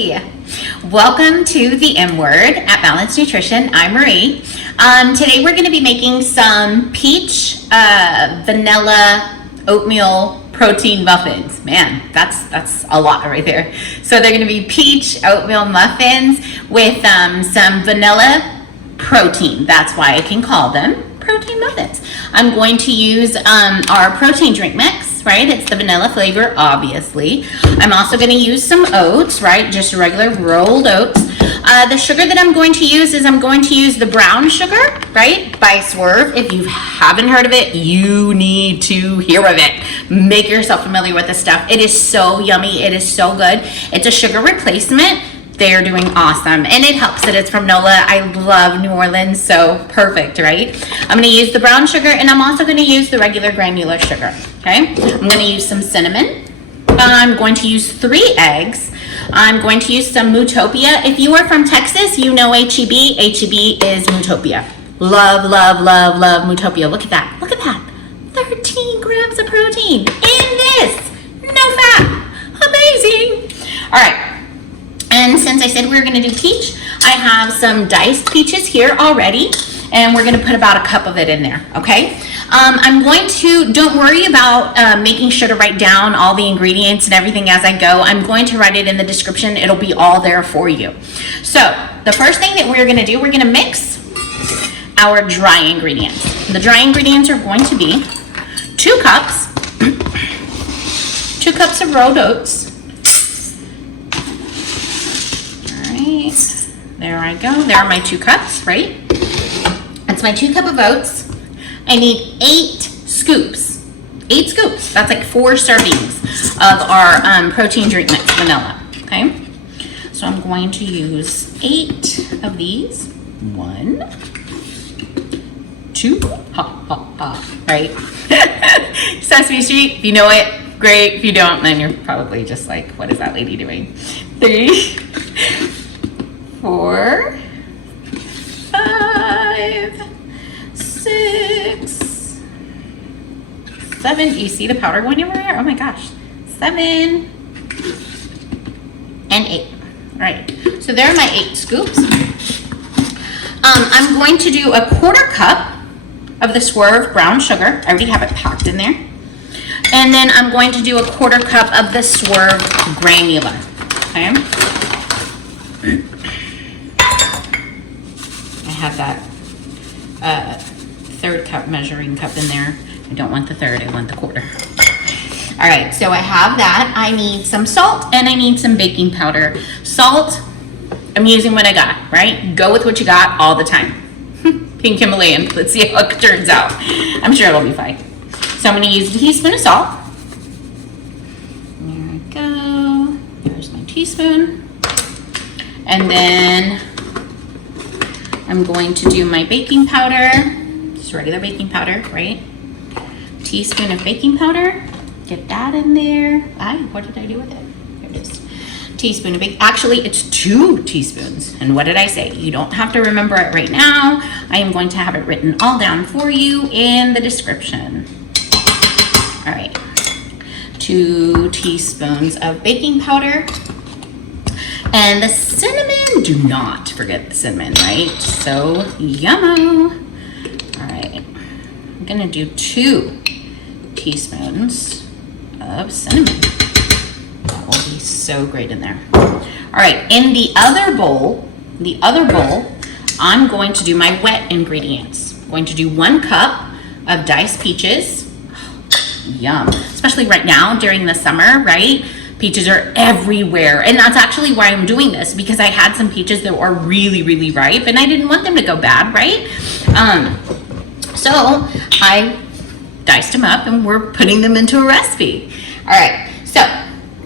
Hi, welcome to the M Word at Balanced Nutrition. I'm Marie. Today we're going to be making some peach vanilla oatmeal protein muffins. Man, that's a lot right there. So they're going to be peach oatmeal muffins with some vanilla protein. That's why I can call them protein muffins. I'm going to use our protein drink mix, right? It's the vanilla flavor, obviously. I'm also going to use some oats, right? Just regular rolled oats. The sugar that I'm going to use is I'm going to use the brown sugar, right? By Swerve. If you haven't heard of it, you need to hear of it. Make yourself familiar with this stuff. It is so yummy. It is so good. It's a sugar replacement. They're doing awesome, and it helps that it's from NOLA. I love New Orleans, so perfect, right? I'm gonna use the brown sugar, and I'm also gonna use the regular granular sugar, okay? I'm gonna use some cinnamon. I'm going to use 3 eggs. I'm going to use some Mootopia. If you are from Texas, you know HEB. HEB is Mootopia. Love, love, love, love Mootopia. Look at that, look at that. 13 grams of protein in this, no fat, amazing. All right. And since I said we were going to do peach, I have some diced peaches here already, and we're going to put about a cup of it in there, okay? I'm going to, don't worry about making sure to write down all the ingredients and everything as I go. I'm going to write it in the description. It'll be all there for you. So the first thing that we're going to do, we're going to mix our dry ingredients. The dry ingredients are going to be 2 cups, 2 cups of rolled oats. There I go. There are my 2 cups, right? That's my 2 cups of oats. I need 8 scoops. 8 scoops. That's like 4 servings of our protein drink mix vanilla. Okay. So I'm going to use 8 of these. 1, 2, ha ha ha. Right? Sesame Street. If you know it, great. If you don't, then you're probably just like, what is that lady doing? 3. 4, 5, 6, 7. You see the powder going everywhere? Oh my gosh. 7 and 8. All right. So there are my 8 scoops. I'm going to do a 1/4 cup of the Swerve brown sugar. I already have it packed in there. And then I'm going to do a 1/4 cup of the Swerve granular. Okay. I have that 1/3 cup measuring cup in there. I don't want the 1/3, I want the 1/4. All right, so I have that. I need some salt and I need some baking powder. Salt, I'm using what I got, right? Go with what you got all the time. Pink Himalayan, let's see how it turns out. I'm sure it'll be fine. So I'm gonna use a teaspoon of salt. There I go, there's my teaspoon. And then I'm going to do my baking powder, just regular baking powder, right? Teaspoon of baking powder, get that in there. What did I do with it? Here it is. Teaspoon of baking, actually it's 2 teaspoons. And what did I say? You don't have to remember it right now. I am going to have it written all down for you in the description. All right, 2 teaspoons of baking powder. And the cinnamon, do not forget the cinnamon, right? So yummo. All right, I'm gonna do 2 teaspoons of cinnamon. That will be so great in there. All right, in the other bowl, I'm going to do my wet ingredients. I'm going to do 1 cup of diced peaches. Yum, especially right now during the summer, right? Peaches are everywhere, and that's actually why I'm doing this, because I had some peaches that were really, really ripe, and I didn't want them to go bad, right? So I diced them up, and we're putting them into a recipe. All right, so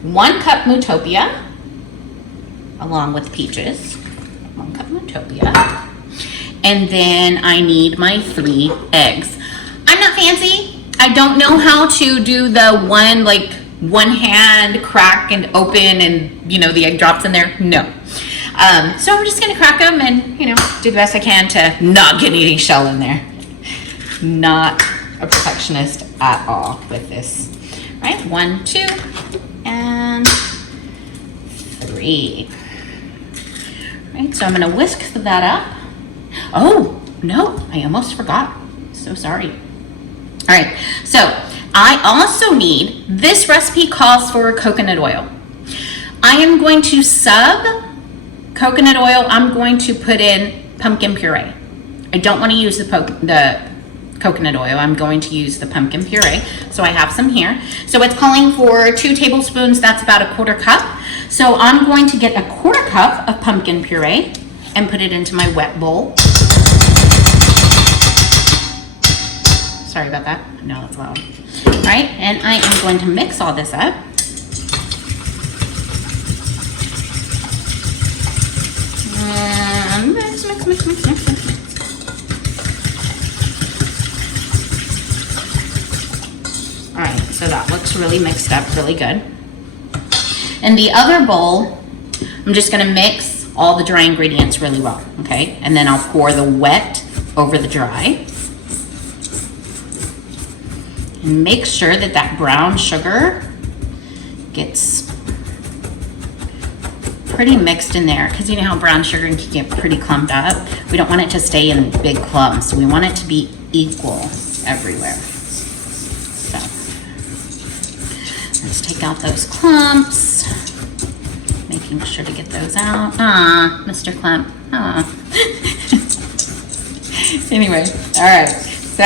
1 cup Mootopia, along with peaches. 1 cup Mootopia, and then I need my 3 eggs. I'm not fancy. I don't know how to do the one hand crack and open and the egg drops in there. No. So I'm just gonna crack them and do the best I can to not get any shell in there. Not a perfectionist at all with this. Right, 1, 2, and 3. Sweet. All right, so I'm gonna whisk that up. Oh, no, I almost forgot. So sorry. All right, so I also need, this recipe calls for coconut oil. I am going to sub coconut oil. I'm going to put in pumpkin puree. I don't want to use the coconut oil. I'm going to use the pumpkin puree. So I have some here. So it's calling for 2 tablespoons. That's about a 1/4 cup. So I'm going to get a 1/4 cup of pumpkin puree and put it into my wet bowl. Sorry about that. I know that's loud. All right, and I am going to mix all this up. And mix, mix, mix, mix, mix, mix. All right, so that looks really mixed up, really good. In the other bowl, I'm just gonna mix all the dry ingredients really well, okay? And then I'll pour the wet over the dry. And make sure that that brown sugar gets pretty mixed in there, because you know how brown sugar can get pretty clumped up. We don't want it to stay in big clumps. We want it to be equal everywhere. So let's take out those clumps, making sure to get those out. Ah, Mr. Clump. Ah. Anyway, all right, so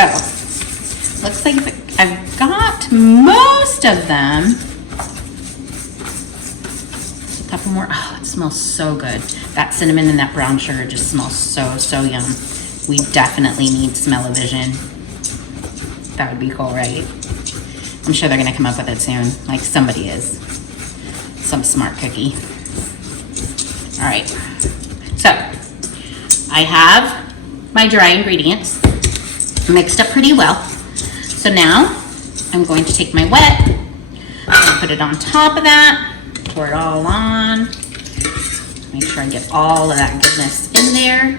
looks like I've got most of them. A couple more. Oh, it smells so good. That cinnamon and that brown sugar just smells so yum. We definitely need smell-o-vision. That would be cool, right? I'm sure they're gonna come up with it soon, like somebody is. Some smart cookie. All right, so I have my dry ingredients mixed up pretty well. So now I'm going to take my wet and put it on top of that, pour it all on, make sure I get all of that goodness in there,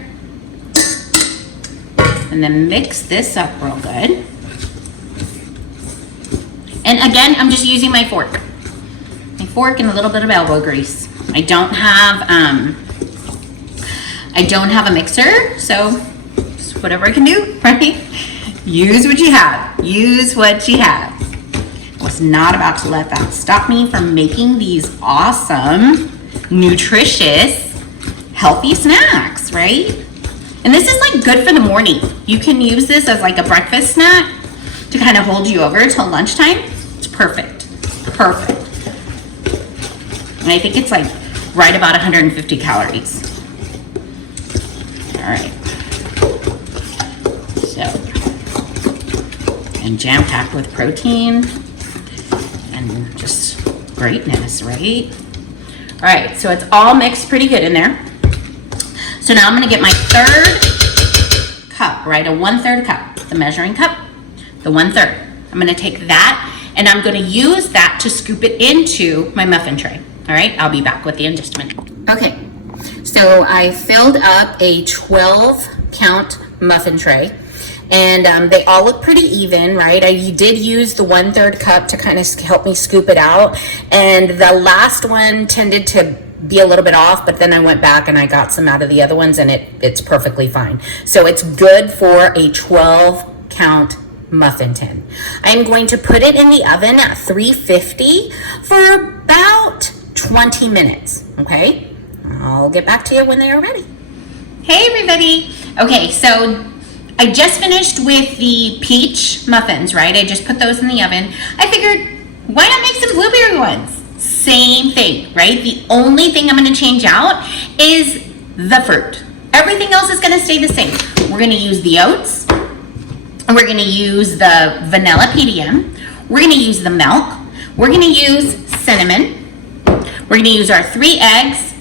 and then mix this up real good. And again, I'm just using my fork and a little bit of elbow grease. I don't have a mixer, so just whatever I can do, right? Use what you have. Use what you have. I was not about to let that stop me from making these awesome, nutritious, healthy snacks, right? And this is like good for the morning. You can use this as like a breakfast snack to kind of hold you over till lunchtime. It's perfect. Perfect. And I think it's like right about 150 calories. All right. So. And jam-packed with protein and just greatness, right? All right, so it's all mixed pretty good in there. So now I'm gonna get my 1/3 cup, right? A 1/3 cup, the measuring cup, the 1/3. I'm gonna take that and I'm gonna use that to scoop it into my muffin tray. All right, I'll be back with you in just a minute. Okay, so I filled up a 12-count muffin tray. And they all look pretty even, right? I did use the 1/3 cup to kind of help me scoop it out. And the last one tended to be a little bit off, but then I went back and I got some out of the other ones and it's perfectly fine. So it's good for a 12-count muffin tin. I'm going to put it in the oven at 350 for about 20 minutes, okay? I'll get back to you when they are ready. Hey everybody. Okay, so I just finished with the peach muffins, right? I just put those in the oven. I figured, why not make some blueberry ones? Same thing, right? The only thing I'm gonna change out is the fruit. Everything else is gonna stay the same. We're gonna use the oats, we're gonna use the vanilla PDM, we're gonna use the milk, we're gonna use cinnamon, we're gonna use our 3 eggs,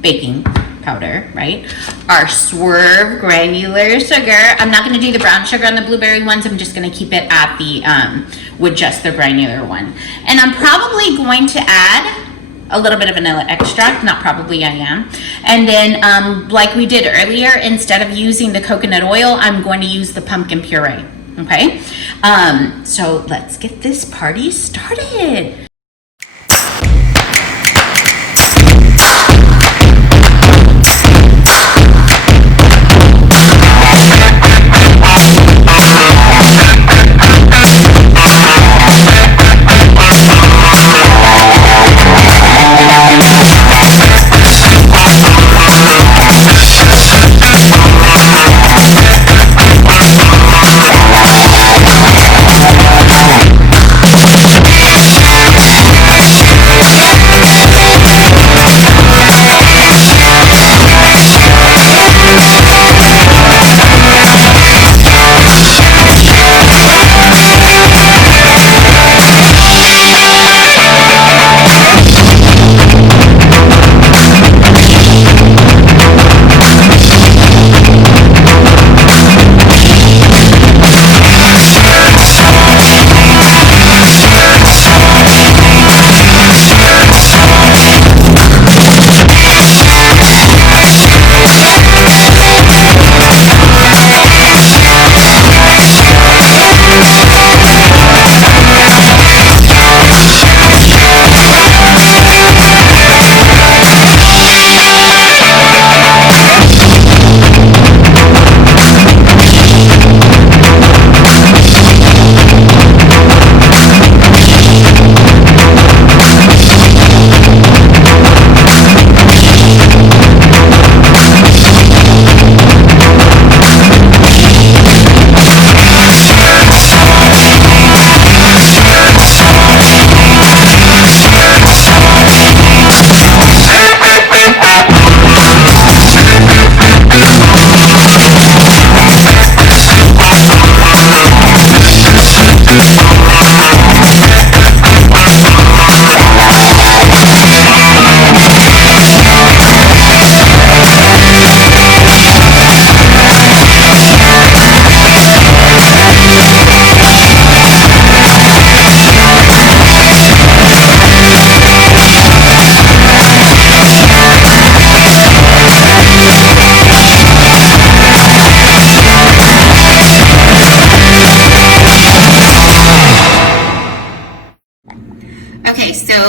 baking powder, right? Our Swerve granular sugar. I'm not gonna do the brown sugar on the blueberry ones. I'm just gonna keep it at the, with just the granular one. And I'm probably going to add a little bit of vanilla extract, not probably, I am. And then, like we did earlier, instead of using the coconut oil, I'm going to use the pumpkin puree, okay? So let's get this party started.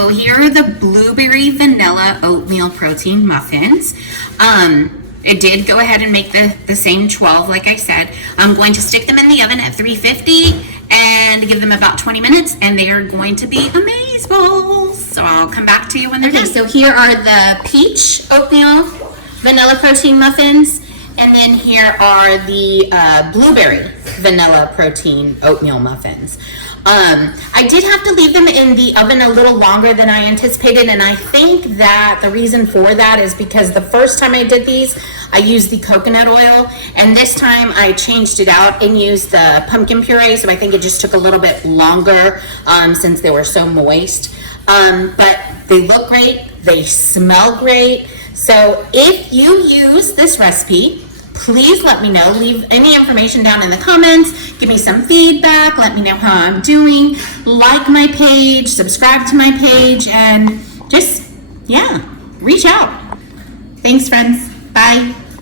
so here are the blueberry vanilla oatmeal protein muffins. It did go ahead and make the same 12, like I said. I'm going to stick them in the oven at 350 and give them about 20 minutes, and they are going to be amazeballs. So I'll come back to you when they're done. So here are the peach oatmeal vanilla protein muffins, and then here are the blueberry vanilla protein oatmeal muffins. I did have to leave them in the oven a little longer than I anticipated, and I think that the reason for that is because the first time I did these, I used the coconut oil, and this time I changed it out and used the pumpkin puree, so I think it just took a little bit longer since they were so moist. But they look great, they smell great, so if you use this recipe, please let me know. Leave any information down in the comments. Give me some feedback. Let me know how I'm doing. Like my page, subscribe to my page, and just, yeah, reach out. Thanks, friends. Bye.